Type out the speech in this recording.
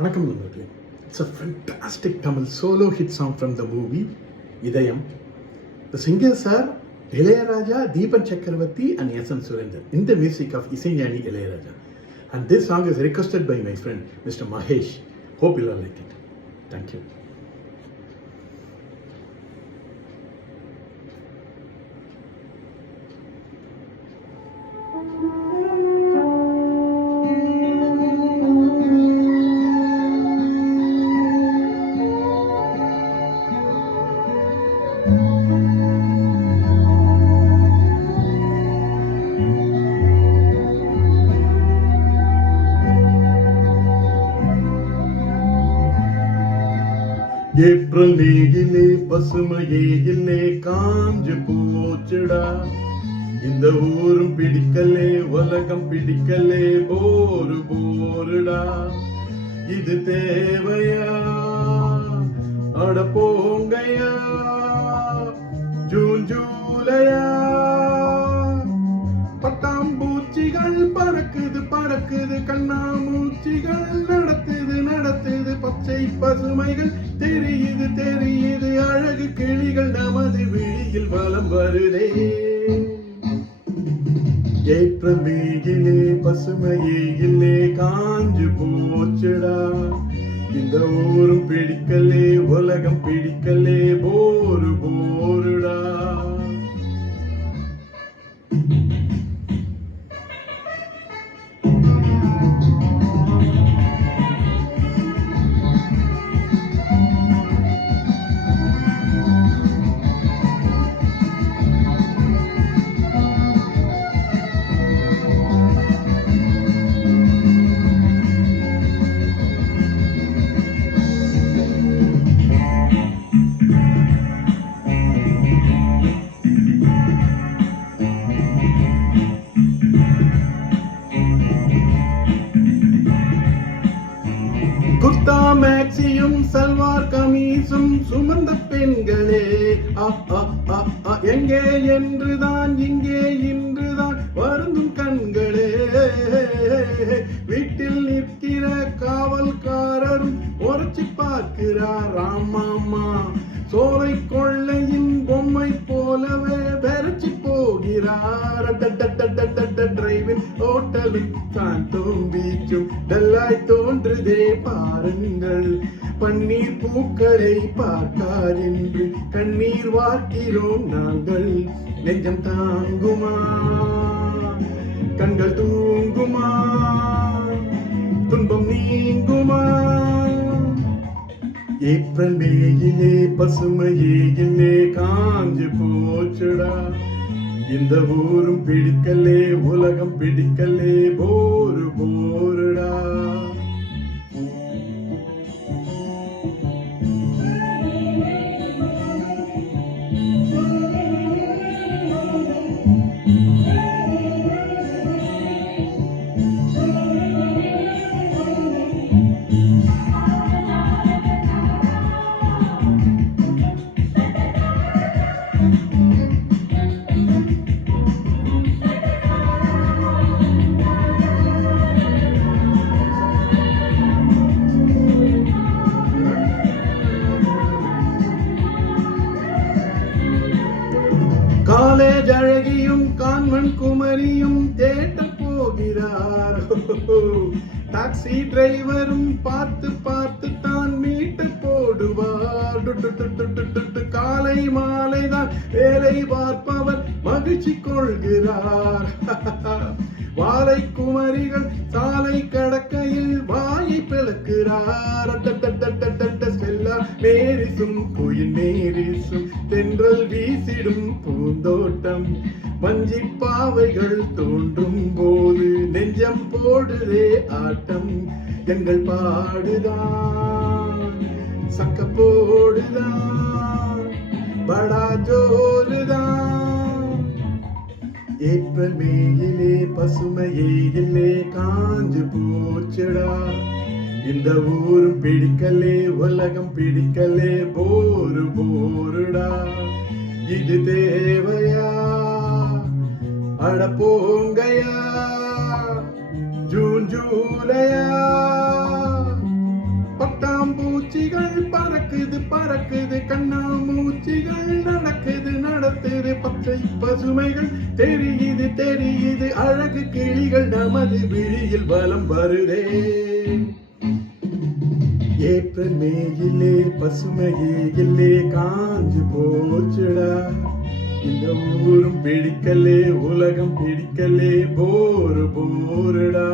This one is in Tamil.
வணக்கம் நண்பர்களே. It's a fantastic Tamil solo hit song from the movie Idhayam. The singers are Ilaiyaraaja, Deepan Chakravarthy and S.N. Surendran in the music of Isaignani Ilaiyaraaja. And this song is requested by my friend Mr. Mahesh. Hope you all like it. Thank you. April மேயிலே பசுமையே இல்லே காஞ்சு போச்சுடா. இந்த ஊரும் பிடிக்கலே, உலகம் பிடிக்கலே, போரு போருடா. இது தேவையா? அட போங்கையா. ஜூன் ஜூலையா, பட்டாம்பூச்சிகள் பறக்குது பறக்குது, கண்ணாமூச்சிகள் நடத்துது நடத்துது, பச்சை பசுமைகள் தெரியுது தெரியுது, அழகு கிளிகள் நமது விழியில் வலம் வருதே. ஏப்ரல் மேயிலே பசுமையே இல்லே காஞ்சு போச்சுடா. இந்த ஊரும் பிடிக்கலே, உலகம் பிடிக்கலே, போரு போருடா. குர்தா மேக்சியும் சல்வார் கமீசும் சுமந்த பெண்களே, எங்கே என்றுதான் இங்கே இன்றுதான் வருந்தும் கண்களே. வீட்டில் நிற்கிற காவல்காரரும் உரைச்சி பார்க்கிறார் ராமாமா. சோலை கொள்ளையின் பொம்மை போலவே வெறச்சி போகிறார். டிரைவின் ஹோட்டலும் சாந்தோம் பீச்சும் டல்லாய் தோன்றுதே பாருங்கள். பன்னீர் பூக்களை பார்க்கார் என்று கண்ணீர் வார்க்கிறோம் நாங்கள். நெஞ்சம் தாங்குமா? கண்கள் தூங்குமா? துன்பம் நீங்குமா? ஏப்ரல் மேயிலே பசுமையே இல்லே காஞ்சு போச்சுடா. இந்த ஊரும் பிடிக்கலே, உலகம் பிடிக்கலே, போரு போருடா. காலேஜ் அழகியும் கான்வன் குமரியும் தேட்ட போகிறார். டாக்ஸி டிரைவரும் பார்த்து பார்த்து தான் மீட்டர் போடுவார். காலை மாலை தான் வேலை பார்ப்பவர் மகிழ்ச்சி கொள்கிறார். வாழை குமரிகள் சாலை கடக்கையில் வாயை பிளக்கிறார். செல்லா நேரிசும் குயில் நேரிசும் தென்றல் வீசிடும் பூந்தோட்டம். வஞ்சி பாவைகள் தோன்றும் போது நெஞ்சம் போடுதே ஆட்டம். எங்கள் பாடுதான் சக்க போடுதான் படா ஜோருதான். ஏப்ரல் மேயிலே பசுமையே இல்லே காஞ்சு போச்சுடா. இந்த ஊரும் பிடிக்கலே, உலகம் பிடிக்கலே, போரு போருடா. இது தேவையா? அட போங்கையா. ஜூன் ஜூலையா, பூச்சிகள் பறக்குது பறக்குது, கண்ணாமூச்சிகள் நடக்குது நடக்குது, பச்சை பசுமைகள் தெரியுது தெரியுது, அழகு கிளிகள் நமது விழியில் வலம் வருதே. ஏப்ரல் மேயிலே பசுமையே இல்லே, காஞ்சு போச்சுடா இந்த ஊரும் பிடிக்கலே, உலகம் பிடிக்கலே, போருடா.